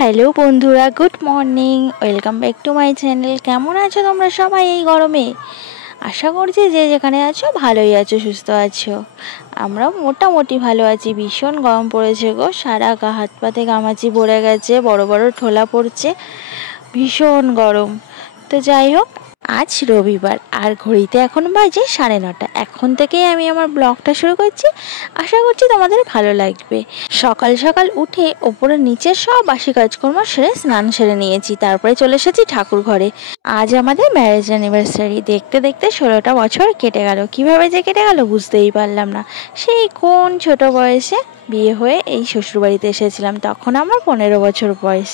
Hello বন্ধুরা, good morning. Welcome back to my channel. কেমন আছো তোমরা সবাই এই গরমে? আশা করছি যে যেখানে আছো ভালোই আছো, সুস্থ আছো। আমরা মোটামুটি ভালো আছি। ভীষণ গরম পড়েছে গো, সারা গা হাত পাতে ঘামাচি পড়ে গেছে, বড় বড় ঠোলা পড়ছে, ভীষণ গরম। তো যাই হোক, আজ রবিবার আর ঘড়িতে এখন বাজে 9:30। এখন থেকেই আমি আমার ব্লগটা শুরু করছি। আশা করছি তোমাদের ভালো লাগবে। সকাল সকাল উঠে ওপরে নিচে সব বাসি কাজকর্ম সেরে স্নান সেরে নিয়েছি, তারপরে চলে এসেছি ঠাকুর ঘরে। আজ আমাদের ম্যারেজ অ্যানিভার্সারি। দেখতে দেখতে 16টা বছর কেটে গেল। কিভাবে যে কেটে গেল বুঝতেই পারলাম না। সেই কোন ছোট বয়সে বিয়ে হয়ে এই শ্বশুরবাড়িতে এসেছিলাম, তখন আমার 15 বছর বয়স।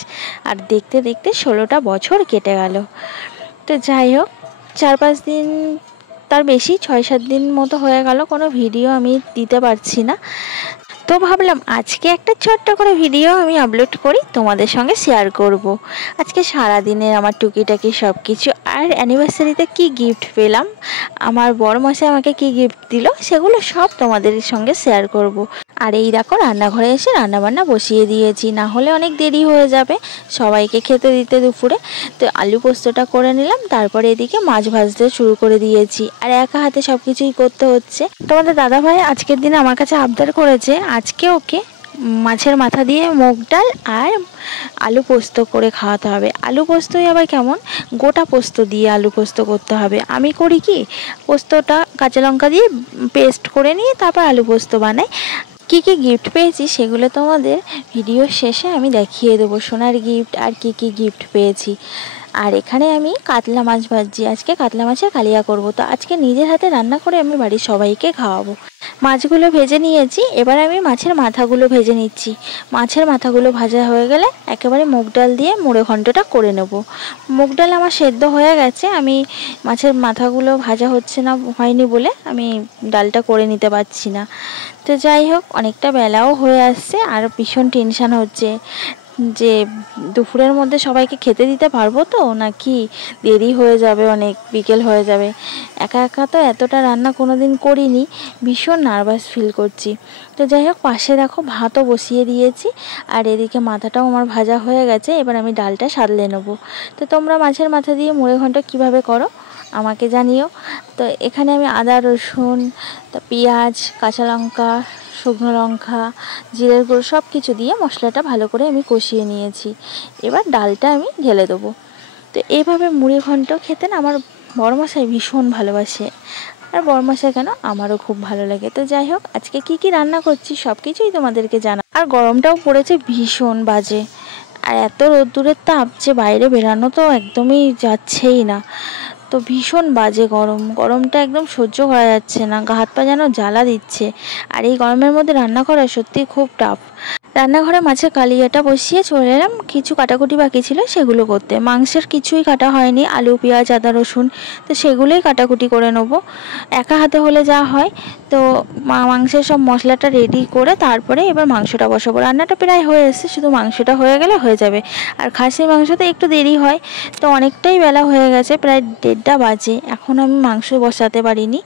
আর দেখতে দেখতে 16টা বছর কেটে গেল। তো যাই হোক, 4-5 দিন, তার বেশি 6-7 দিন মতো হয়ে গেল কোনো ভিডিও আমি দিতে পারছি না। তো ভাবলাম আজকে একটা ছোট্ট করে ভিডিও আমি আপলোড করি, তোমাদের সঙ্গে শেয়ার করব। আজকে সারাদিনের আমার টুকিটাকি সব কিছু, আর অ্যানিভার্সারিতে কি গিফট পেলাম, আমার বড়মশাই আমাকে কি গিফট দিল, সেগুলো সব তোমাদের সঙ্গে শেয়ার করব। আর এই দেখো, রান্নাঘরে এসে রান্নাবান্না বসিয়ে দিয়েছি, না হলে অনেক দেরি হয়ে যাবে সবাইকে খেতে দিতে দুপুরে। তো আলু পোস্তটা করে নিলাম, তারপরে এদিকে মাছ ভাজতে শুরু করে দিয়েছি। আর একা হাতে সব কিছুই করতে হচ্ছে। তোমাদের দাদাভাই আজকের দিনে আমার কাছে আবদার করেছে আজকে ওকে মাছের মাথা দিয়ে মুগ ডাল আর আলু পোস্ত করে খাওয়াতে হবে। আলু পোস্তই আবার কেমন, গোটা পোস্ত দিয়ে আলু পোস্ত করতে হবে। আমি করি কি, পোস্তটা কাঁচা লঙ্কা দিয়ে পেস্ট করে নিয়ে তারপর আলু পোস্ত বানাই। কী কী গিফট পেয়েছি সেগুলো তোমাদের ভিডিও শেষে আমি দেখিয়ে দেবো, সোনার গিফট আর কী কী গিফট পেয়েছি। আর এখানে আমি কাতলা মাছ ভাজছি। আজকে কাতলা মাছের কালিয়া করব। তো আজকে নিজের হাতে রান্না করে আমি বাড়ির সবাইকে খাওয়াবো। মাছগুলো ভেজে নিয়েছি, এবার আমি মাছের মাথাগুলো ভেজে নিচ্ছি। মাছের মাথাগুলো ভাজা হয়ে গেলে একেবারে মুগ ডাল দিয়ে মুড়ে ঘন্টটা করে নেব। মুগ ডাল আমার সেদ্ধ হয়ে গেছে, আমি মাছের মাথাগুলো ভাজা হচ্ছে না, হয়নি বলে আমি ডালটা করে নিতে পারছি না। তো যাই হোক, অনেকটা বেলাও হয়ে আসছে আর ভীষণ টেনশান হচ্ছে যে দুপুরের মধ্যে সবাইকে খেতে দিতে পারবো তো নাকি দেরি হয়ে যাবে, অনেক বিকেল হয়ে যাবে। একা একা তো এতটা রান্না কোনো দিন করিনি, ভীষণ নার্ভাস ফিল করছি। তো যাই হোক, পাশে দেখো ভাতও বসিয়ে দিয়েছি, আর এদিকে মাথাটাও আমার ভাজা হয়ে গেছে। এবার আমি ডালটা সাদলে নেবো। তো তোমরা মাছের মাথা দিয়ে মুড়ে ঘন্ট কীভাবে করো আমাকে জানিও। তো এখানে আমি আদা, রসুন, তো পেঁয়াজ, কাঁচা লঙ্কা, শুকনো লঙ্কা, জিরের গুঁড়ো সব কিছু দিয়ে মশলাটা ভালো করে আমি কষিয়ে নিয়েছি। এবার ডালটা আমি ঢেলে দেবো। তো এইভাবে মুড়ি ঘন্ট খেতে না আমার বড়মশাই ভীষণ ভালোবাসে, আর বড়মশাই কেন, আমারও খুব ভালো লাগে। তো যাই হোক, আজকে কি কি রান্না করছি সব কিছুই তোমাদেরকে জানা। আর গরমটাও পড়েছে ভীষণ বাজে, আর এত রোদ্দুরের তাপ যে বাইরে বেরানো তো একদমই যাচ্ছেই না। তো ভীষণ বাজে গরম, গরমটা একদম সহ্য করা যাচ্ছে না, গা হাত পা যেন জ্বালা দিচ্ছে। আর এই গরমের মধ্যে রান্না করা সত্যিই খুব টাফ। রান্নাঘরে মাছের কালিয়াটা বসিয়ে চলে এলাম, কিছু কাটাকুটি বাকি ছিল সেগুলো করতে। মাংসের কিছুই কাটা হয়নি, আলু, পেঁয়াজ, আদা, রসুন, তো সেগুলোই কাটাকুটি করে নেবো। একা হাতে হলে যা হয়। তো মাংসের সব মশলাটা রেডি করে তারপরে এবার মাংসটা বসাবো। রান্নাটা প্রায় হয়ে এসেছে, শুধু মাংসটা হয়ে গেলে হয়ে যাবে। আর খাসির মাংসতে একটু দেরি হয়, তো অনেকটাই বেলা হয়ে গেছে, প্রায় 1:30 বাজে, এখন আমি মাংস বসাতে পারিনি।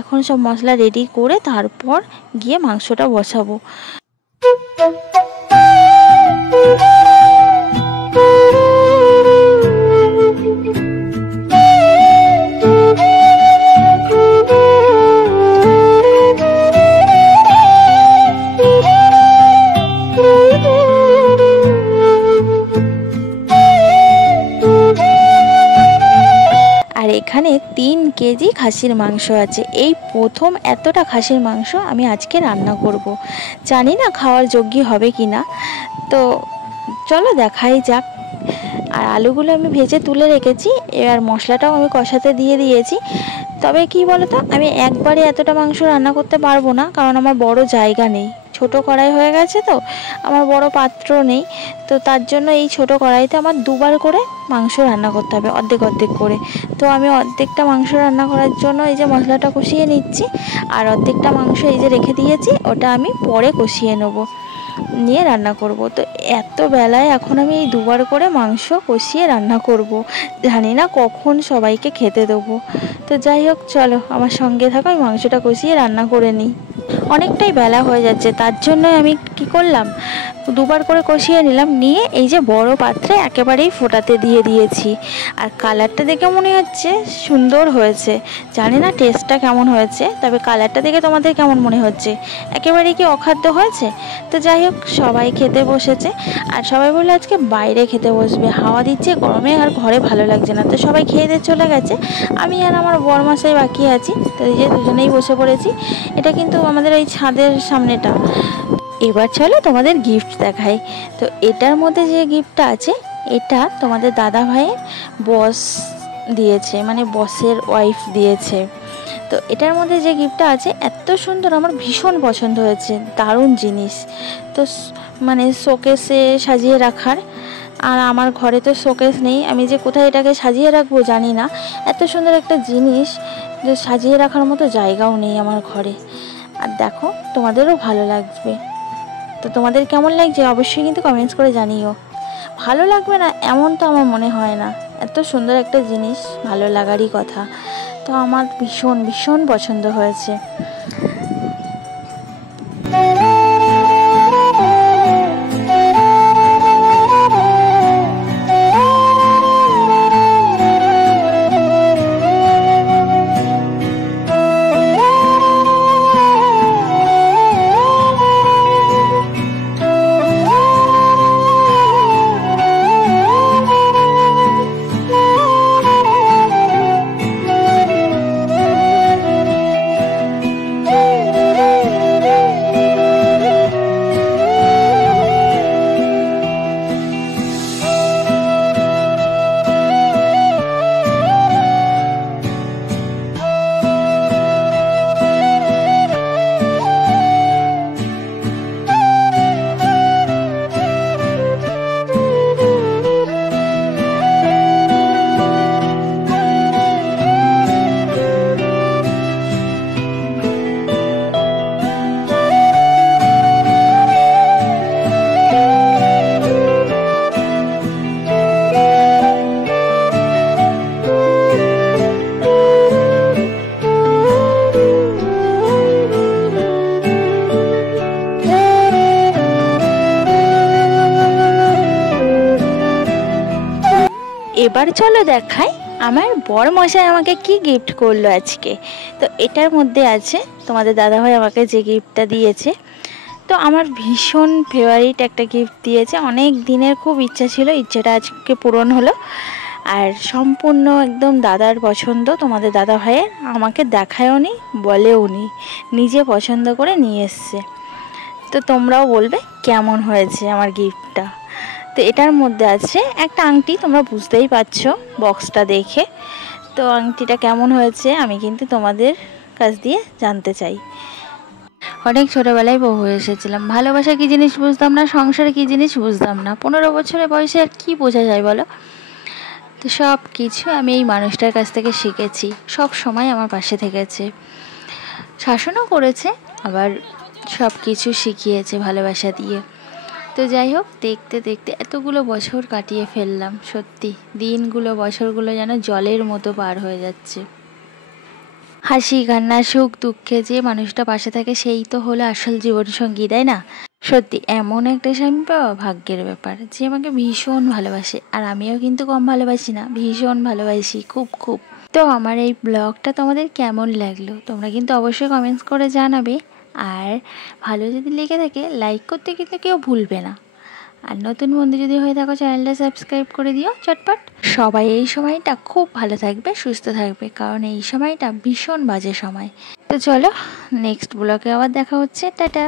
এখন সব মশলা রেডি করে তারপর গিয়ে মাংসটা বসাবো। আর এখানে 3 কেজি খাসির মাংস আছে। এই প্রথম এতটা খাসির মাংস আমি আজকে রান্না করব। জানি না খাওয়ার যোগ্য হবে কি না, তো চলো দেখাই যাক। আর আলুগুলো আমি ভেজে তুলে রেখেছি, এবার মশলাটাও আমি কষাতে দিয়ে দিয়েছি। তবে কি বলো তো, আমি একবারে এতটা মাংস রান্না করতে পারবো না, কারণ আমার বড় জায়গা নেই, ছোট কড়াই হয়ে গেছে, তো আমার বড় পাত্র নেই। তো তার জন্য এই ছোট কড়াইতে আমার 2বার করে মাংস রান্না করতে হবে, অর্ধেক অর্ধেক করে। তো আমি অর্ধেকটা মাংস রান্না করার জন্য এই যে মশলাটা কষিয়ে নিচ্ছি, আর অর্ধেকটা মাংস এই যে রেখে দিয়েছি, ওটা আমি পরে কষিয়ে নেবো, নিয়ে রান্না করব। তো এত বেলায় এখন আমি এই 2বার করে মাংস কষিয়ে রান্না করব, জানি না কখন সবাইকে খেতে দেবো। তো যাই হোক, চলো আমার সঙ্গে থাকো, আমি মাংসটা কষিয়ে রান্না করে নিই। অনেকটাই বেলা হয়ে যাচ্ছে, তার জন্যই আমি কি করলাম, দুবার করে কষিয়ে নিলাম, নিয়ে এই যে বড় পাত্রে একেবারেই ফোটাতে দিয়ে দিয়েছি। আর কালারটা দেখে মনে হচ্ছে সুন্দর হয়েছে, জানি না টেস্টটা কেমন হয়েছে, তবে কালারটা দেখে তোমাদের কেমন মনে হচ্ছে, একেবারেই কি অখাদ্য হয়েছে? তো যাই হোক, সবাই খেতে বসেছে, আর সবাই বললো আজকে বাইরে খেতে বসবে, হাওয়া দিচ্ছে গরমে আর ঘরে ভালো লাগছে না। তো সবাই খেয়ে দিয়ে চলে গেছে, আমি আর আমার বরমশাই বাকি আছি। তো এই যে দুজনেই বসে পড়েছি। এটা কিন্তু আমাদের এই ছাদের সামনেটা। এবার চলো তোমাদের গিফট দেখাই। তো এটার মধ্যে যে গিফটটা আছে, এটা তোমাদের দাদা ভাইয়ের বস দিয়েছে, মানে বসের ওয়াইফ দিয়েছে। তো এটার মধ্যে যে গিফটটা আছে এত সুন্দর, আমার ভীষণ পছন্দ হয়েছে, দারুণ জিনিস। তো মানে শোকেসে সাজিয়ে রাখার, আর আমার ঘরে তো শোকেস নেই, আমি যে কোথায় এটাকে সাজিয়ে রাখবো জানি না। এত সুন্দর একটা জিনিস যে সাজিয়ে রাখার মতো জায়গাও নেই আমার ঘরে। আর দেখো, তোমাদেরও ভালো লাগবে। তো তোমাদের কেমন লাগছে অবশ্যই কিন্তু কমেন্টস করে জানিও। ভালো লাগবে না এমন তো আমার মনে হয় না, এত সুন্দর একটা জিনিস ভালো লাগারই কথা। তো আমার ভীষণ ভীষণ পছন্দ হয়েছে। এবার চলো দেখাই আমার বর মশাই আমাকে কি গিফট করলো আজকে। তো এটার মধ্যে আছে তোমাদের দাদাভাই আমাকে যে গিফটটা দিয়েছে। তো আমার ভীষণ ফেভারিট একটা গিফট দিয়েছে, অনেক দিনের খুব ইচ্ছা ছিল, ইচ্ছাটা আজকে পূরণ হলো। আর সম্পূর্ণ একদম দাদার পছন্দ, তোমাদের দাদা ভাইয়ের, আমাকে দেখায়ও নি বলেও নি, নিজে পছন্দ করে নিয়ে এসছে। তো তোমরাও বলবে কেমন হয়েছে আমার গিফটটা। তো এটার মধ্যে আছে একটা আংটি, তোমরা বুঝতেই পারছো বক্সটা দেখে। তো আংটিটা কেমন হয়েছে আমি কিন্তু তোমাদের কাছ দিয়ে জানতে চাই। অনেক ছোটোবেলায় বউ হয়ে এসেছিলাম, ভালোবাসা কী জিনিস বুঝতাম না, সংসারে কী জিনিস বুঝতাম না। 15 বছরের বয়সে আর কী বোঝা যায় বলো। তো সব কিছু আমি এই মানুষটার কাছ থেকে শিখেছি, সব সময় আমার পাশে থেকেছে, শাসনও করেছে, আবার সব কিছু শিখিয়েছে ভালোবাসা দিয়ে। তো যাই হোক, দেখতে দেখতে এতগুলো বছর কাটিয়ে ফেললাম, সত্যি দিনগুলো বছরগুলো যেন জলের মতো পার হয়ে যাচ্ছে। হাসি কান্না সুখ দুঃখে যে মানুষটা পাশে থাকে সেই তো হলো আসল জীবনসঙ্গী, তাই না? সত্যি এমন একটা স্বামী পাওয়া ভাগ্যের ব্যাপার, যে আমাকে ভীষণ ভালোবাসে, আর আমিও কিন্তু কম ভালোবাসি না, ভীষণ ভালোবাসি, খুব খুব। তো আমার এই ব্লগটা তোমাদের কেমন লাগলো তোমরা কিন্তু অবশ্যই কমেন্টস করে জানাবে। আর ভালো যদি লেগে থাকে লাইক করতে কিন্তু কেউ ভুলবে না। আর নতুন বন্ধু যদি হয়ে থাকো চ্যানেলটা সাবস্ক্রাইব করে দিও চটপট। সবাই এই সময়টা খুব ভালো থাকবে, সুস্থ থাকবে, কারণ এই সময়টা ভীষণ বাজে সময়। তো চলো, নেক্সট ব্লগে আবার দেখা হচ্ছে, টাটা।